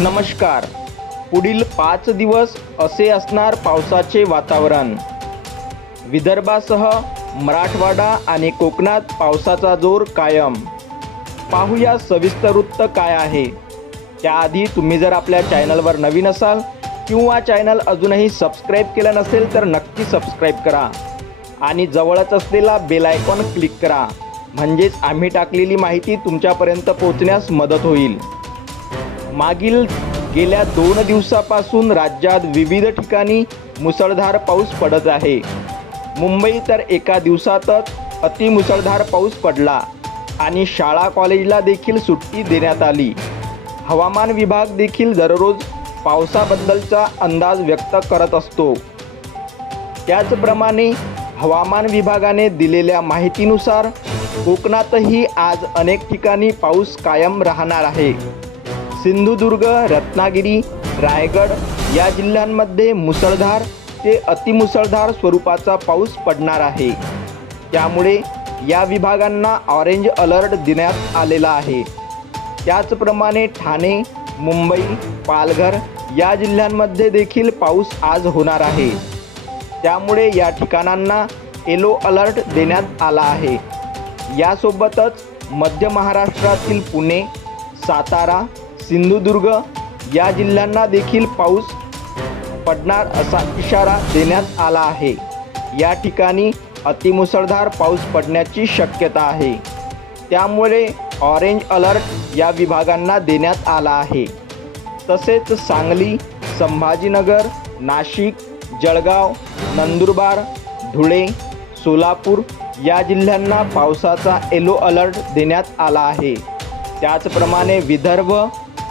नमस्कार. पुढील पाच दिवस असे असणार पावसाचे वातावरण. विदर्भासह मराठवाडा आणि कोकणात पावसाचा जोर कायम. पाहूया सविस्तर वृत्त काय आहे. त्याआधी तुम्ही जर आपल्या चॅनलवर नवीन असाल किंवा चॅनल अजूनही सबस्क्राईब केलं नसेल तर नक्की सबस्क्राईब करा. आणि जवळच असलेला बेल आयकॉन क्लिक करा. म्हणजेच आम्ही टाकलेली माहिती तुमच्यापर्यंत पोहोचण्यास मदत होईल. मागील गेल्या दोन दिवसापासून राज्यात विविध ठिकाणी मुसळधार पाऊस पडत आहे. मुंबई तर एका दिवसातच अतिमुसळधार पाऊस पडला आणि शाळा कॉलेजला देखील सुट्टी देण्यात आली. हवामान विभाग देखील दररोज पावसाबद्दलचा अंदाज व्यक्त करत असतो. त्याचप्रमाणे हवामान विभागाने दिलेल्या माहितीनुसार कोकणातही आज अनेक ठिकाणी पाऊस कायम राहणार आहे. सिंधुदुर्ग रत्नागिरी रायगड या जिल्ह्यांमध्ये मुसळधार ते अतिमुसळधार स्वरूपाचा पाऊस पडणार आहे. त्यामुळे या विभागांना ऑरेंज अलर्ट देण्यात आलेला आहे. त्याचप्रमाणे ठाणे मुंबई पालघर या जिल्ह्यांमध्ये देखील पाऊस आज होणार आहे. त्यामुळे या ठिकाणांना येलो अलर्ट देण्यात आला आहे. यासोबतच मध्य महाराष्ट्रातील पुणे सातारा सिंधुदुर्ग या जिल्ह्यांना देखील पाऊस पडणार असा इशारा देण्यात आला आहे. या ठिकाणी अतिमुसळधार पाऊस पडण्याची शक्यता आहे. त्यामुळे ऑरेंज अलर्ट या विभागांना देण्यात आला आहे. तसेच सांगली संभाजीनगर नाशिक जळगाव नंदुरबार धुळे सोलापूर या जिल्ह्यांना पावसाचा येलो अलर्ट देण्यात आला आहे. त्याचप्रमाणे विदर्भ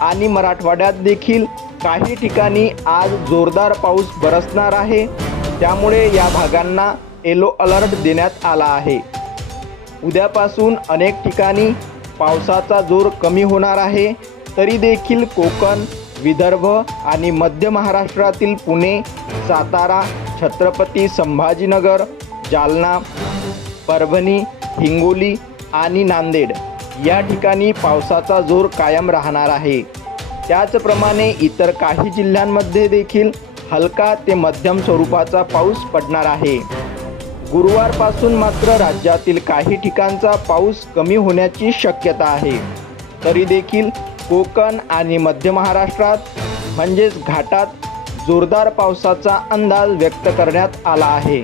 आणि मराठवाड्यात देखील काही ठिकाणी आज जोरदार पाऊस बरसणार आहे. त्यामुळे या भागांना येलो अलर्ट देण्यात आला आहे. उद्यापासून अनेक ठिकाणी पावसाचा जोर कमी होणार आहे. तरी देखील कोकण विदर्भ आणि मध्य महाराष्ट्रातील पुणे सातारा छत्रपती संभाजीनगर जालना परभणी हिंगोली आणि नांदेड या ठिकाणी पावसाचा जोर कायम राहणार आहे. त्याचप्रमाणे इतर काही जिल्ह्यांमध्ये देखील हलका ते मध्यम स्वरूपाचा पाऊस पडणार आहे. गुरुवारपासून मात्र राज्यातील काही ठिकाणचा पाऊस कमी होण्याची शक्यता आहे. तरी देखील कोकण आणि मध्य महाराष्ट्रात म्हणजेच घाटात जोरदार पावसाचा अंदाज व्यक्त करण्यात आला आहे.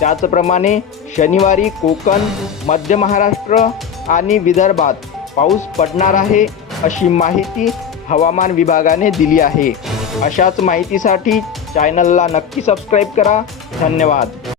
त्याचप्रमाणे शनिवारी कोकण मध्य महाराष्ट्र आणि विदर्भात पाऊस पडणार आहे अशी माहिती हवामान विभागाने दिली आहे. अशाच माहितीसाठी चॅनलला नक्की सबस्क्राईब करा. धन्यवाद.